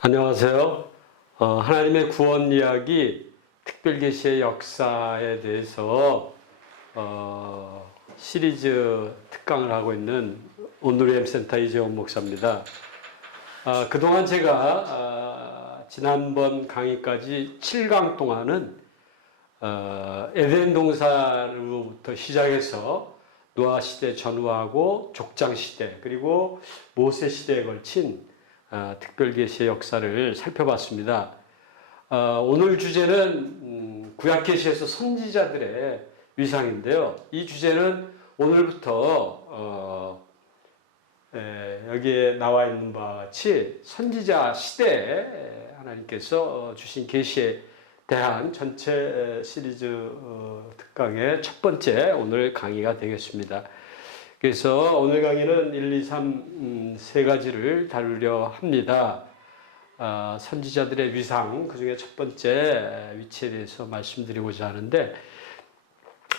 안녕하세요. 하나님의 구원 이야기 특별계시의 역사에 대해서 시리즈 특강을 하고 있는 온누리엠 센터 이재원 목사입니다. 그동안 제가 지난번 강의까지 7강 동안은 에덴 동산으로부터 시작해서 노아 시대 전후하고 족장 시대 그리고 모세 시대에 걸친 특별계시의 역사를 살펴봤습니다. 오늘 주제는 구약계시에서 선지자들의 위상인데요. 이 주제는 오늘부터 여기에 나와 있는 바와 같이 선지자 시대에 하나님께서 주신 계시에 대한 전체 시리즈 특강의 첫 번째 오늘 강의가 되겠습니다. 그래서 오늘 강의는 1, 2, 3 세 가지를 다루려 합니다. 선지자들의 위상, 그 중에 첫 번째 위치에 대해서 말씀드리고자 하는데,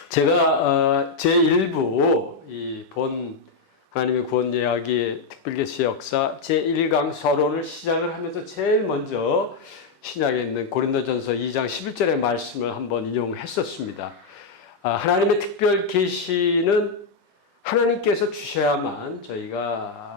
제가 제1부 이 본 하나님의 구원 이야기 특별계시 역사 제1강 서론을 시작을 하면서 제일 먼저 신약에 있는 고린도전서 2장 11절의 말씀을 한번 인용했었습니다. 하나님의 특별 계시는 하나님께서 주셔야만 저희가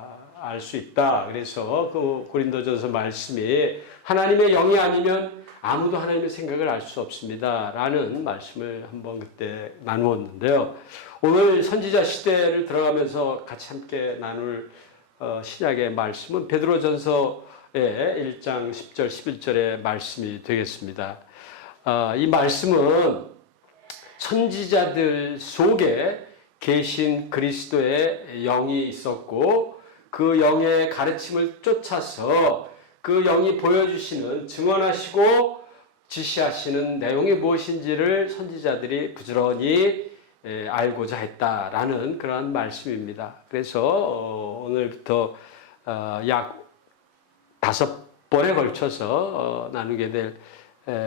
알 수 있다. 그래서 그 고린도전서 말씀이 하나님의 영이 아니면 아무도 하나님의 생각을 알 수 없습니다. 라는 말씀을 한번 그때 나누었는데요. 오늘 선지자 시대를 들어가면서 같이 함께 나눌 신약의 말씀은 베드로전서의 1장 10절 11절의 말씀이 되겠습니다. 이 말씀은 선지자들 속에 계신 그리스도의 영이 있었고 그 영의 가르침을 쫓아서 그 영이 보여주시는 증언하시고 지시하시는 내용이 무엇인지를 선지자들이 부지런히 알고자 했다라는 그러한 말씀입니다. 그래서 오늘부터 약 5번에 걸쳐서 나누게 될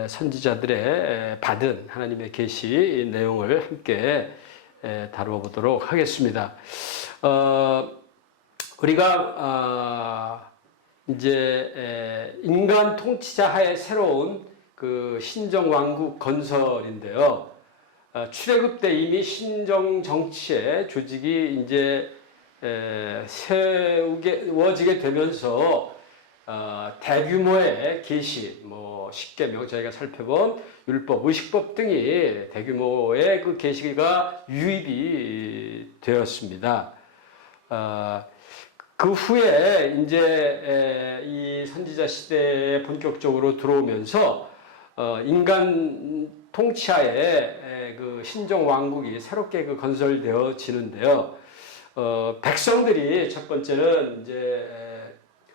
선지자들의 받은 하나님의 계시 내용을 함께 다루어 보도록 하겠습니다. 우리가 이제 인간 통치자 하에 새로운 그 신정 왕국 건설인데요. 출애굽 때 이미 신정 정치의 조직이 이제 세워지게 되면서 대규모의 계시, 뭐 십계명 저희가 살펴본 율법, 의식법 등이 대규모의 그 계시가 유입이 되었습니다. 그 후에 이제 이 선지자 시대에 본격적으로 들어오면서 인간 통치하에 그 신정 왕국이 새롭게 그 건설되어지는데요. 백성들이 첫 번째는 이제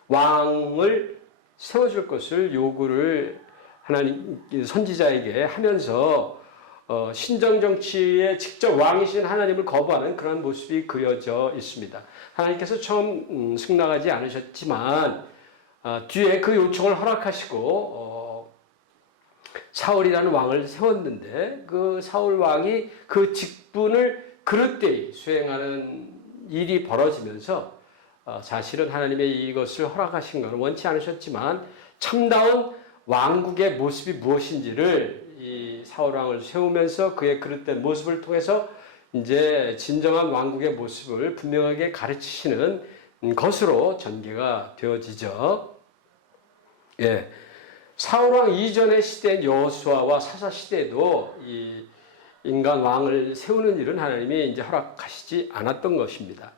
왕을 세워줄 것을 요구를 하나님 선지자에게 하면서 신정 정치에 직접 왕이신 하나님을 거부하는 그런 모습이 그려져 있습니다. 하나님께서 처음 승낙하지 않으셨지만 뒤에 그 요청을 허락하시고 사울이라는 왕을 세웠는데 그 사울 왕이 그 직분을 그릇되이 수행하는 일이 벌어지면서 사실은 하나님의 이것을 허락하신 것은 원치 않으셨지만 참다운 왕국의 모습이 무엇인지를 이 사울 왕을 세우면서 그의 그릇된 모습을 통해서 이제 진정한 왕국의 모습을 분명하게 가르치시는 것으로 전개가 되어지죠. 예. 사울 왕 이전의 시대인 여호수아와 사사 시대에도 이 인간 왕을 세우는 일은 하나님이 이제 허락하시지 않았던 것입니다.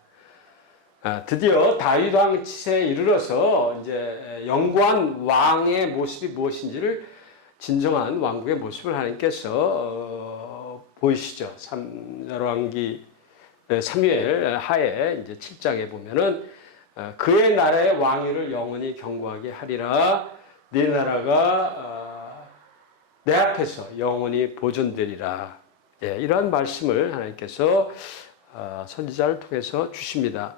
드디어 다윗 왕 치세에 이르러서 이제 영구한 왕의 모습이 무엇인지를 진정한 왕국의 모습을 하나님께서 보이시죠. 열왕기 사무엘 하에 이제 7장에 보면은 그의 나라의 왕위를 영원히 경고하게 하리라. 네 나라가 내 앞에서 영원히 보존되리라. 예, 이러한 말씀을 하나님께서 선지자를 통해서 주십니다.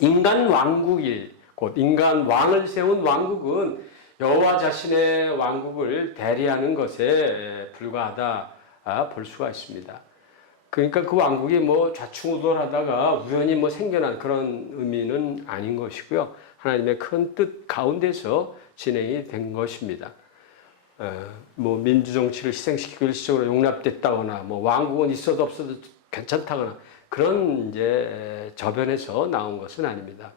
인간 왕국이 곧 인간 왕을 세운 왕국은 여호와 자신의 왕국을 대리하는 것에 불과하다 볼 수가 있습니다. 그러니까 그 왕국이 뭐 좌충우돌하다가 우연히 뭐 생겨난 그런 의미는 아닌 것이고요. 하나님의 큰 뜻 가운데서 진행이 된 것입니다. 뭐 민주정치를 희생시키고 일시적으로 용납됐다거나 뭐 왕국은 있어도 없어도 괜찮다거나 그런 이제 저변에서 나온 것은 아닙니다.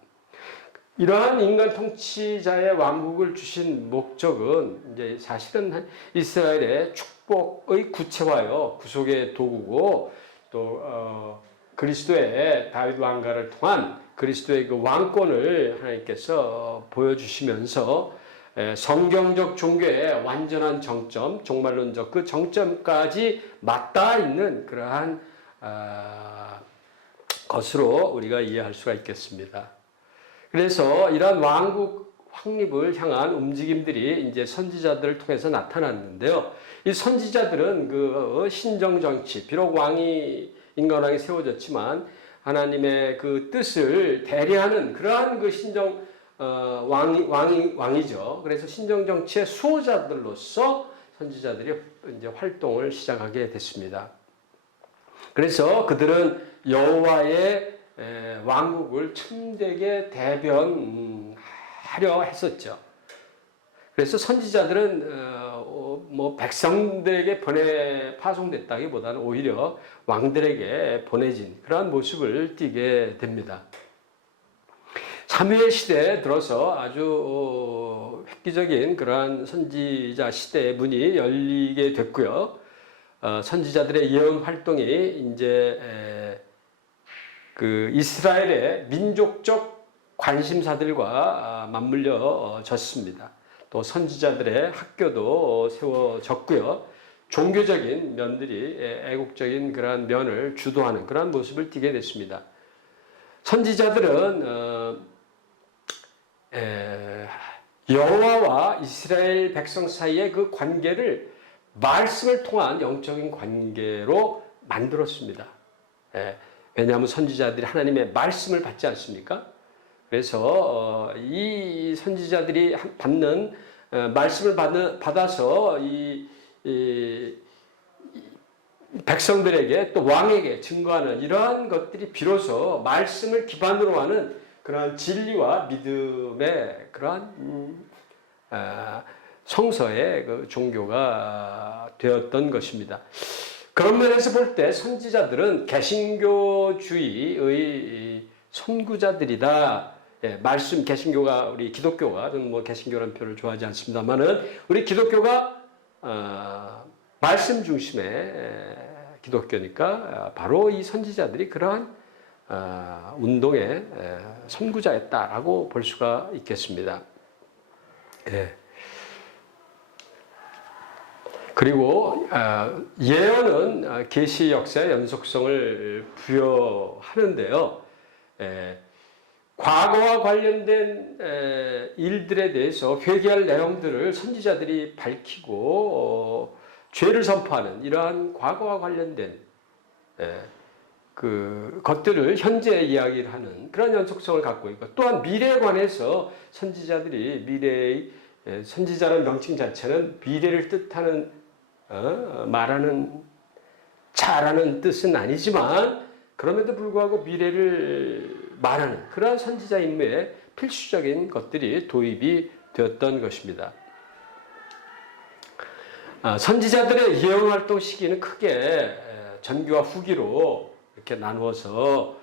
이러한 인간 통치자의 왕국을 주신 목적은 이제 사실은 이스라엘의 축복의 구체화요, 구속의 도구고 또 그리스도의 다윗 왕가를 통한 그리스도의 그 왕권을 하나님께서 보여주시면서 성경적 종교의 완전한 정점, 종말론적 그 정점까지 맞닿아 있는 그러한 것으로 우리가 이해할 수가 있겠습니다. 그래서 이러한 왕국 확립을 향한 움직임들이 이제 선지자들을 통해서 나타났는데요. 이 선지자들은 그 신정 정치, 비록 왕이 인간왕이 세워졌지만 하나님의 그 뜻을 대리하는 그러한 그 신정 왕이죠. 그래서 신정 정치의 수호자들로서 선지자들이 이제 활동을 시작하게 됐습니다. 그래서 그들은 여호와의 왕국을 참되게 대변하려 했었죠. 그래서 선지자들은 뭐 백성들에게 파송됐다기보다는 오히려 왕들에게 보내진 그러한 모습을 띠게 됩니다. 사무엘 시대에 들어서 아주 획기적인 그러한 선지자 시대의 문이 열리게 됐고요. 선지자들의 예언 활동이 이제 그 이스라엘의 민족적 관심사들과 맞물려졌습니다. 또 선지자들의 학교도 세워졌고요. 종교적인 면들이 애국적인 그러한 면을 주도하는 그러한 모습을 띠게 됐습니다. 선지자들은 여호와와 이스라엘 백성 사이의 그 관계를 말씀을 통한 영적인 관계로 만들었습니다. 왜냐하면 선지자들이 하나님의 말씀을 받지 않습니까? 그래서 이 선지자들이 받는 말씀을 받아서 이 백성들에게 또 왕에게 증거하는 이러한 것들이 비로소 말씀을 기반으로 하는 그러한 진리와 믿음의 그러한 성서의 그 종교가 되었던 것입니다. 그런 면에서 볼 때 선지자들은 개신교주의의 선구자들이다. 말씀 개신교가 우리 기독교가 저는 뭐 개신교라는 표현을 좋아하지 않습니다만은 우리 기독교가 말씀 중심의 기독교니까 바로 이 선지자들이 그러한 운동의 선구자였다라고 볼 수가 있겠습니다. 그리고 예언은 계시 역사의 연속성을 부여하는데요. 과거와 관련된 일들에 대해서 회개할 내용들을 선지자들이 밝히고 죄를 선포하는 이러한 과거와 관련된 그 것들을 현재 이야기를 하는 그런 연속성을 갖고 있고 또한 미래에 관해서 선지자들이 미래의 선지자라는 명칭 자체는 미래를 뜻하는 말하는 잘하는 뜻은 아니지만 그럼에도 불구하고 미래를 말하는 그러한 선지자 임무에 필수적인 것들이 도입이 되었던 것입니다. 선지자들의 예언 활동 시기는 크게 전기와 후기로 이렇게 나누어서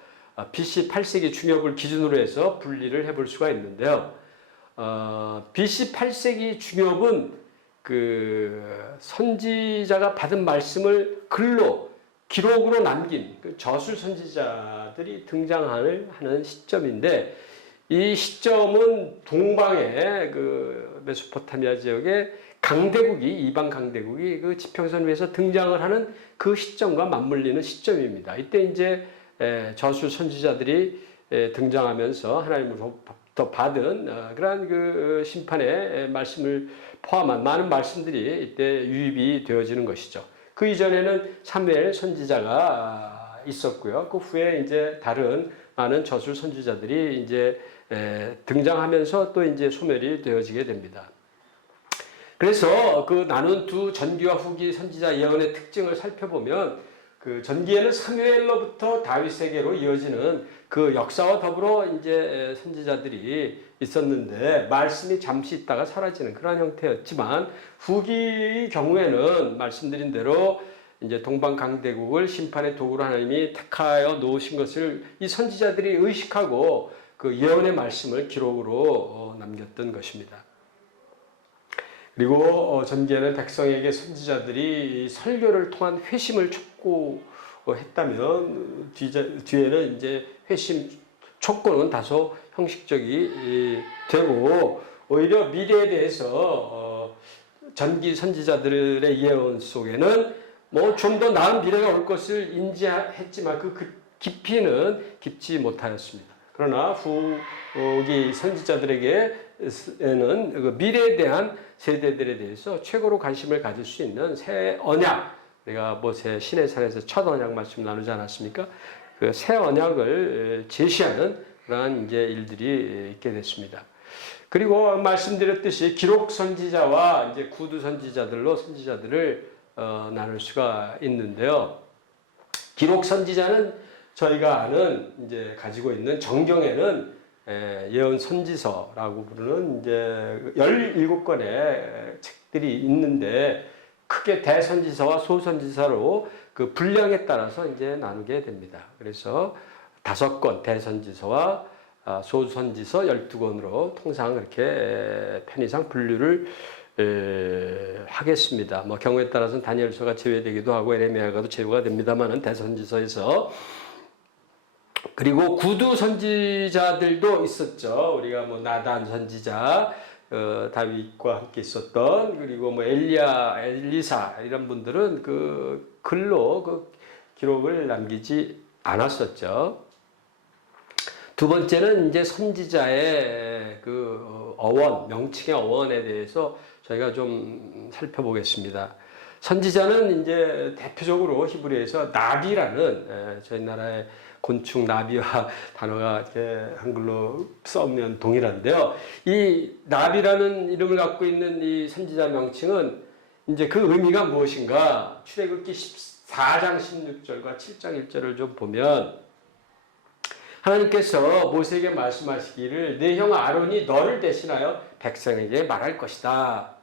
BC 8세기 중엽을 기준으로 해서 분리를 해볼 수가 있는데요. BC 8세기 중엽은 그 선지자가 받은 말씀을 글로 기록으로 남긴 그 저술 선지자들이 등장하는 시점인데 이 시점은 동방의 그 메소포타미아 지역의 강대국이 이방 강대국이 그 지평선 위에서 등장을 하는 그 시점과 맞물리는 시점입니다. 이때 이제 저술 선지자들이 등장하면서 하나님으로부터 받은 그러한 그 심판의 말씀을 포함한 많은 말씀들이 이때 유입이 되어지는 것이죠. 그 이전에는 사무엘 선지자가 있었고요. 그 후에 이제 다른 많은 저술 선지자들이 이제 등장하면서 또 이제 소멸이 되어지게 됩니다. 그래서 그 나눈 두 전기와 후기 선지자 예언의 특징을 살펴보면 그 전기에는 사무엘로부터 다윗에게로 이어지는 그 역사와 더불어 이제 선지자들이 있었는데 말씀이 잠시 있다가 사라지는 그런 형태였지만 후기의 경우에는 말씀드린 대로 이제 동방 강대국을 심판의 도구로 하나님이 택하여 놓으신 것을 이 선지자들이 의식하고 그 예언의 말씀을 기록으로 남겼던 것입니다. 그리고 전기에는 백성에게 선지자들이 설교를 통한 회심을 촉구했다면 뒤에는 이제 회심 촉구는 다소 형식적이 되고 오히려 미래에 대해서 전기 선지자들의 예언 속에는 뭐 좀 더 나은 미래가 올 것을 인지했지만 그 깊이는 깊지 못하였습니다. 그러나 후기 선지자들에게는 그 미래에 대한 세대들에 대해서 최고로 관심을 가질 수 있는 새 언약, 우리가 모세 시내산에서 첫 언약 말씀 나누지 않았습니까? 그 새 언약을 제시하는 그러한 이제 일들이 있게 됐습니다. 그리고 말씀드렸듯이 기록 선지자와 이제 구두 선지자들로 선지자들을 나눌 수가 있는데요. 기록 선지자는 저희가 아는 이제 가지고 있는 정경에는 예언 선지서라고 부르는 이제 17권의 책들이 있는데 크게 대선지서와 소선지서로 그 분량에 따라서 이제 나누게 됩니다. 그래서 5권 대선지서와 소선지서 12권으로 통상 그렇게 편의상 분류를 하겠습니다. 뭐 경우에 따라서는 다니엘서가 제외되기도 하고 에레미야가도 제외가 됩니다만은 대선지서에서 그리고 구두 선지자들도 있었죠. 우리가 뭐 나단 선지자, 다윗과 함께 있었던 그리고 뭐 엘리야, 엘리사 이런 분들은 그 글로 그 기록을 남기지 않았었죠. 두 번째는 이제 선지자의 그 어원, 명칭의 어원에 대해서 저희가 좀 살펴보겠습니다. 선지자는 이제 대표적으로 히브리에서 나비라는 저희 나라의 곤충 나비와 단어가 이렇게 한글로 써면 동일한데요. 이 나비라는 이름을 갖고 있는 이 선지자 명칭은 이제 그 의미가 무엇인가? 출애굽기 14장 16절과 7장 1절을 좀 보면 하나님께서 모세에게 말씀하시기를 내 형 아론이 너를 대신하여 백성에게 말할 것이다.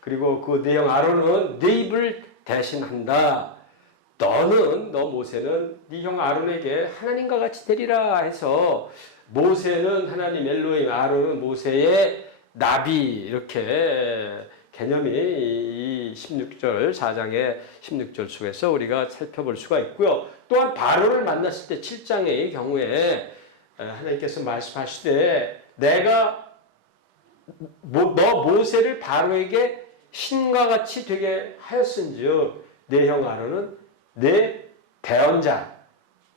그리고 그 내 형 아론은 내 입을 대신한다. 너 모세는 네 형 아론에게 하나님과 같이 되리라 해서 모세는 하나님 엘로힘, 아론은 모세의 나비 이렇게 개념이 이 16절 4장의 16절 속에서 우리가 살펴볼 수가 있고요. 또한 바로를 만났을 때 7장의 경우에 하나님께서 말씀하시되 내가 너 모세를 바로에게 신과 같이 되게 하였은즉 내 형 아론은 내 대언자,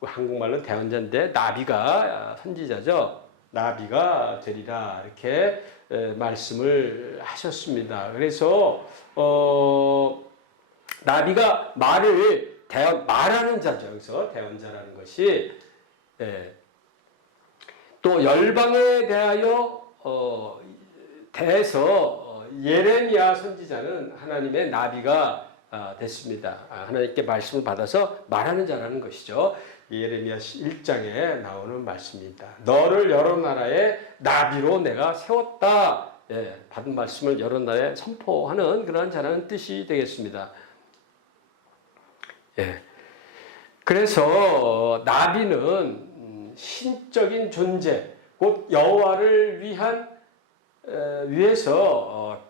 한국말로 대언자인데 나비가 선지자죠. 나비가 되리라 이렇게 말씀을 하셨습니다. 그래서 나비가 말하는 자죠. 여기서 대언자라는 것이 또 열방에 대해서 예레미야 선지자는 하나님의 나비가 됐습니다. 하나님께 말씀을 받아서 말하는 자라는 것이죠. 예레미야 1장에 나오는 말씀입니다. 너를 여러 나라의 나비로 내가 세웠다. 받은 말씀을 여러 나라에 선포하는 그러한 자라는 뜻이 되겠습니다. 그래서 나비는 신적인 존재, 곧 여호와를 위해서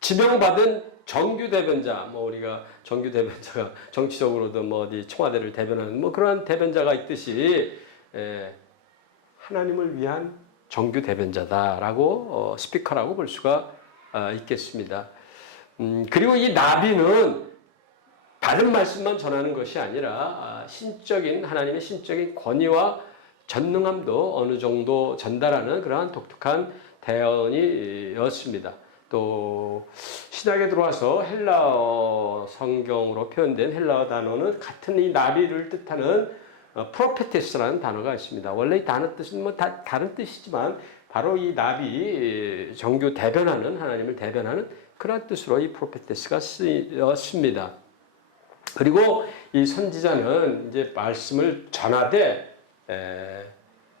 지명받은 정규 대변자, 뭐 우리가 정규 대변자가 정치적으로도 뭐 어디 청와대를 대변하는 뭐 그러한 대변자가 있듯이 하나님을 위한 정규 대변자다라고 스피커라고 볼 수가 있겠습니다. 그리고 이 나비는 다른 말씀만 전하는 것이 아니라 하나님의 신적인 권위와 전능함도 어느 정도 전달하는 그러한 독특한 대언이었습니다. 또 신약에 들어와서 헬라어 성경으로 표현된 헬라어 단어는 같은 이 나비를 뜻하는 프로페테스라는 단어가 있습니다. 원래 이 단어 뜻은 뭐 다른 뜻이지만 바로 이 나비 정규 대변하는 하나님을 대변하는 그런 뜻으로 이 프로페테스가 쓰였습니다. 그리고 이 선지자는 이제 말씀을 전하되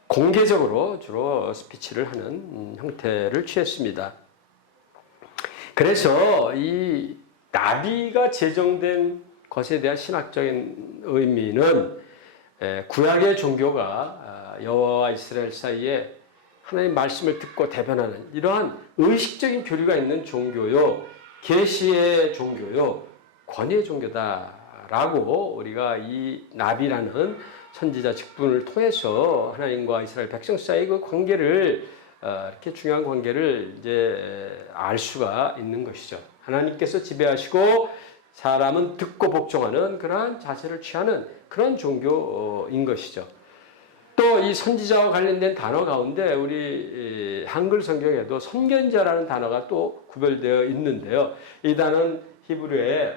공개적으로 주로 스피치를 하는 형태를 취했습니다. 그래서 이 나비가 제정된 것에 대한 신학적인 의미는 구약의 종교가 여호와와 이스라엘 사이에 하나님 말씀을 듣고 대변하는 이러한 의식적인 교류가 있는 종교요, 계시의 종교요, 권위의 종교다라고 우리가 이 나비라는 선지자 직분을 통해서 하나님과 이스라엘 백성 사이의 그 관계를 이렇게 중요한 관계를 이제 알 수가 있는 것이죠. 하나님께서 지배하시고 사람은 듣고 복종하는 그러한 자세를 취하는 그런 종교인 것이죠. 또 이 선지자와 관련된 단어 가운데 우리 한글 성경에도 선견자라는 단어가 또 구별되어 있는데요. 이 단어는 히브리어의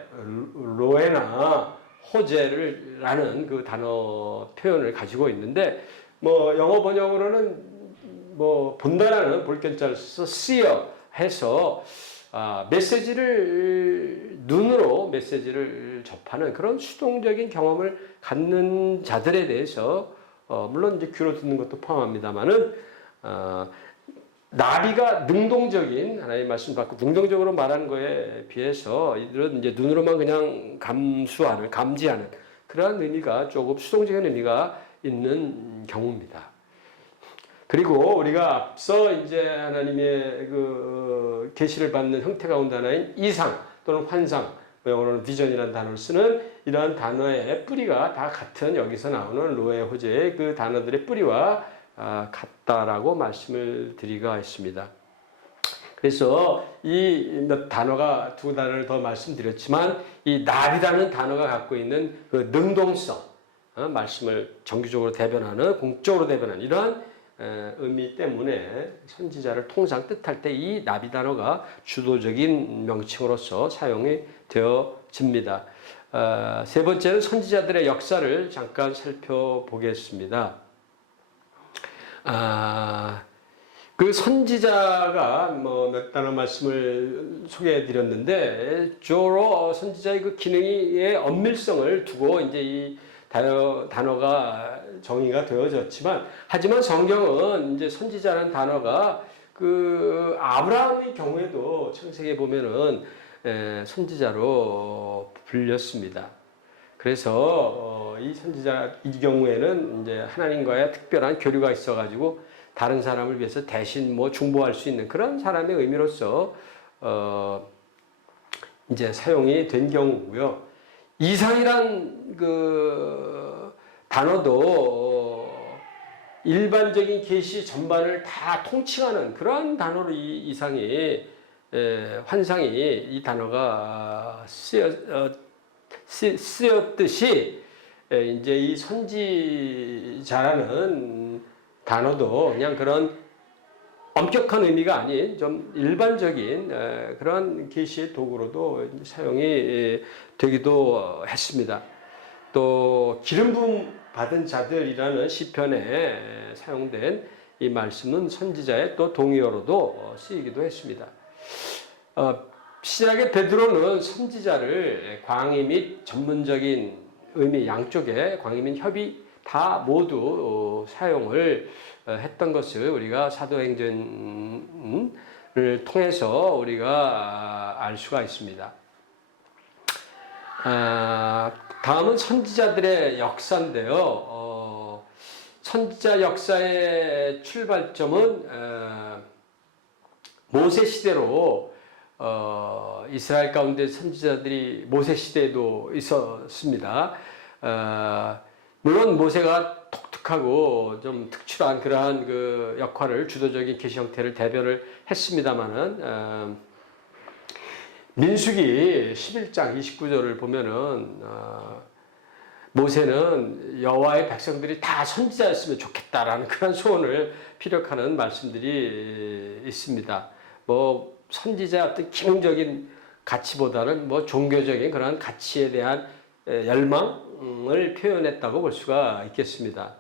로에나 호제라는 그 단어 표현을 가지고 있는데, 뭐 영어 번역으로는 뭐 본다라는 볼견자를 써서 seer 해서 눈으로 메시지를 접하는 그런 수동적인 경험을 갖는 자들에 대해서 물론 이제 귀로 듣는 것도 포함합니다만은 나비가 능동적인 하나님의 말씀 받고 능동적으로 말하는 거에 비해서 이들은 이제 눈으로만 그냥 감지하는 그러한 의미가 조금 수동적인 의미가 있는 경우입니다. 그리고 우리가 앞서 이제 하나님의 그 계시를 받는 형태 가운데 하나인 이상 또는 환상, 영어로는 비전이라는 단어를 쓰는 이러한 단어의 뿌리가 다 같은 여기서 나오는 로에 호제의 그 단어들의 뿌리와 같다라고 말씀을 드리가 있습니다. 그래서 이 단어가 두 단어를 더 말씀드렸지만 이 나비라는 단어가 갖고 있는 그 능동성, 말씀을 정규적으로 대변하는, 공적으로 대변하는 이러한 의미 때문에 선지자를 통상 뜻할 때 이 나비 단어가 주도적인 명칭으로서 사용이 되어집니다. 세 번째는 선지자들의 역사를 잠깐 살펴보겠습니다. 그 선지자가 뭐 몇 단어 말씀을 소개해 드렸는데, 주로 선지자의 그 기능의 엄밀성을 두고 이제 이 단어가 정의가 되어졌지만, 하지만 성경은 이제 선지자라는 단어가 그 아브라함의 경우에도 창세기에 보면은 선지자로 불렸습니다. 그래서 이 선지자 이 경우에는 이제 하나님과의 특별한 교류가 있어가지고 다른 사람을 위해서 대신 뭐 중보할 수 있는 그런 사람의 의미로서 이제 사용이 된 경우고요. 이상이란 그 단어도 일반적인 계시 전반을 다 통칭하는 그런 단어로 이 이상이 환상이 이 단어가 쓰였듯이 이제 이 선지자라는 단어도 그냥 그런 엄격한 의미가 아닌 좀 일반적인 그런 계시의 도구로도 사용이 되기도 했습니다. 또 기름 부음 받은 자들이라는 시편에 사용된 이 말씀은 선지자의 또 동의어로도 쓰이기도 했습니다. 신약의 베드로는 선지자를 광의 및 전문적인 의미 양쪽에 광의 및 협의 다 모두 사용을 했던 것을 우리가 사도행전을 통해서 우리가 알 수가 있습니다. 다음은 선지자들의 역사인데요. 선지자 역사의 출발점은 모세 시대로 이스라엘 가운데 선지자들이 모세 시대에도 있었습니다. 물론 모세가 독특하고 좀 특출한 그러한 그 역할을 주도적인 계시 형태를 대변을 했습니다만은 민수기 11장 29절을 보면은 모세는 여호와의 백성들이 다 선지자였으면 좋겠다라는 그런 소원을 피력하는 말씀들이 있습니다. 뭐 선지자 어떤 기능적인 가치보다는 뭐 종교적인 그런 가치에 대한 열망을 표현했다고 볼 수가 있겠습니다.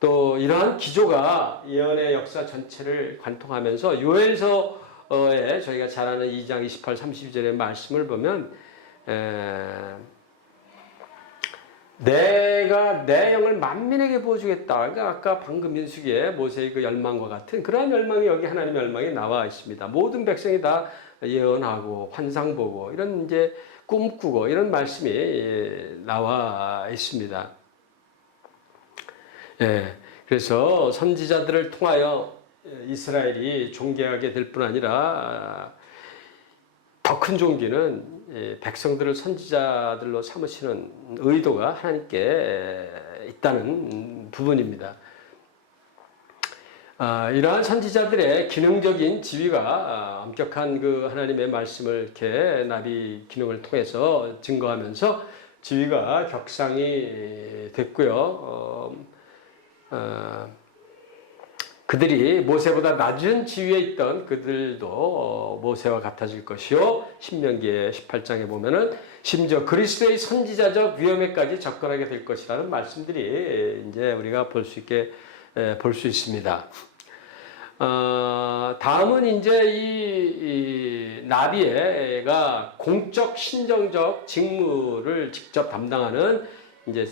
또 이러한 기조가 예언의 역사 전체를 관통하면서 요엘서에 저희가 잘 아는 2장 28, 32절의 말씀을 보면 내가 내 영을 만민에게 부어주겠다. 그러니까 아까 방금 민수기의 모세의 그 열망과 같은 그러한 열망이 여기 하나님의 열망이 나와 있습니다. 모든 백성이 다 예언하고 환상 보고 이런 이제 꿈꾸고 이런 말씀이 나와 있습니다. 예, 그래서 선지자들을 통하여 이스라엘이 존귀하게 될 뿐 아니라 더 큰 존귀는 백성들을 선지자들로 삼으시는 의도가 하나님께 있다는 부분입니다. 이러한 선지자들의 기능적인 지위가 엄격한 그 하나님의 말씀을 이렇게 나비 기능을 통해서 증거하면서 지위가 격상이 됐고요. 그들이 모세보다 낮은 지위에 있던 그들도 모세와 같아질 것이요. 신명기 18장에 보면은 심지어 그리스도의 선지자적 위엄에까지 접근하게 될 것이라는 말씀들이 이제 우리가 볼 수 있게 볼 수 있습니다. 다음은 이제 이 나비가 공적 신정적 직무를 직접 담당하는 이제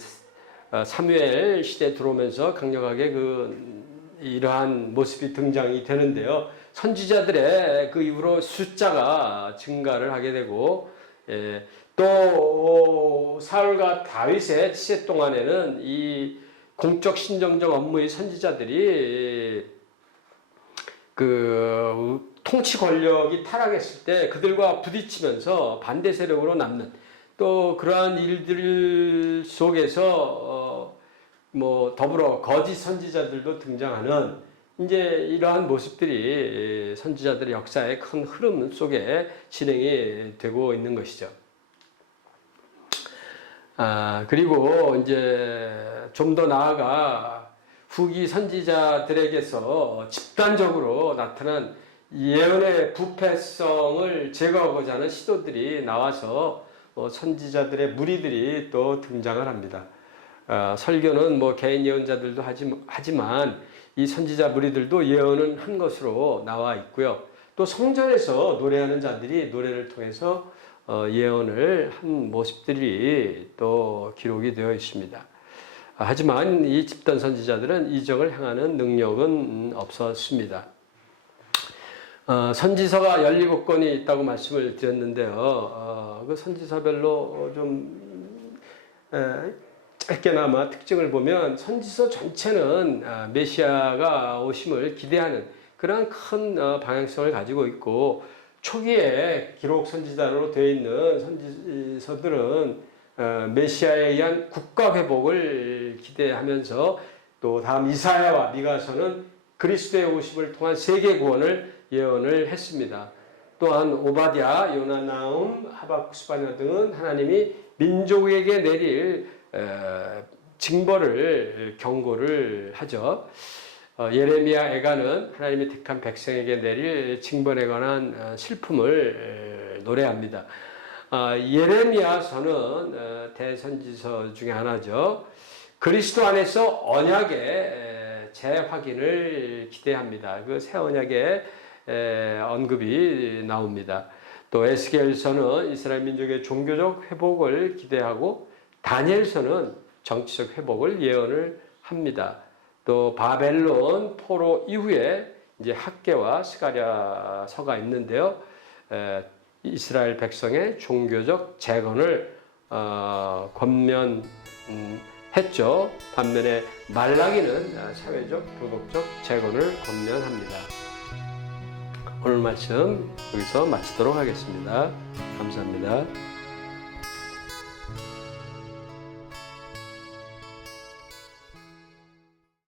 사무엘 시대에 들어오면서 강력하게 이러한 모습이 등장이 되는데요. 선지자들의 그 이후로 숫자가 증가를 하게 되고, 또 사울과 다윗의 시대 동안에는 이 공적 신정적 업무의 선지자들이 그 통치 권력이 타락했을 때 그들과 부딪히면서 반대 세력으로 남는 또 그러한 일들 속에서 더불어 거짓 선지자들도 등장하는 이제 이러한 모습들이 선지자들의 역사의 큰 흐름 속에 진행이 되고 있는 것이죠. 그리고 이제 좀 더 나아가 후기 선지자들에게서 집단적으로 나타난 예언의 부패성을 제거하고자 하는 시도들이 나와서 선지자들의 무리들이 또 등장을 합니다. 설교는 개인 예언자들도 하지만 이 선지자 무리들도 예언은 한 것으로 나와 있고요. 또 성전에서 노래하는 자들이 노래를 통해서 예언을 한 모습들이 또 기록이 되어 있습니다. 하지만 이 집단 선지자들은 이적을 행하는 능력은 없었습니다. 선지서가 17권이 있다고 말씀을 드렸는데요. 그 선지서별로 좀 짧게나마 특징을 보면 선지서 전체는 메시아가 오심을 기대하는 그러한 큰 방향성을 가지고 있고, 초기에 기록 선지자로 되어 있는 선지서들은 메시아에 의한 국가 회복을 기대하면서, 또 다음 이사야와 미가서는 그리스도의 오심을 통한 세계 구원을 예언을 했습니다. 또한 오바댜, 요나, 나훔, 하박국, 스바냐 등은 하나님이 민족에게 내릴 징벌을 경고를 하죠. 예레미야, 에가는 하나님이 택한 백성에게 내릴 징벌에 관한 슬픔을 노래합니다. 예레미야서는 대선지서 중에 하나죠. 그리스도 안에서 언약의 재확인을 기대합니다. 그 새 언약의 언급이 나옵니다. 또 에스겔서는 이스라엘 민족의 종교적 회복을 기대하고, 다니엘서는 정치적 회복을 예언을 합니다. 또 바벨론 포로 이후에 이제 학개와 스가랴서가 있는데요. 이스라엘 백성의 종교적 재건을 권면했죠. 반면에 말라기는 사회적, 도덕적 재건을 권면합니다. 오늘 말씀 여기서 마치도록 하겠습니다. 감사합니다.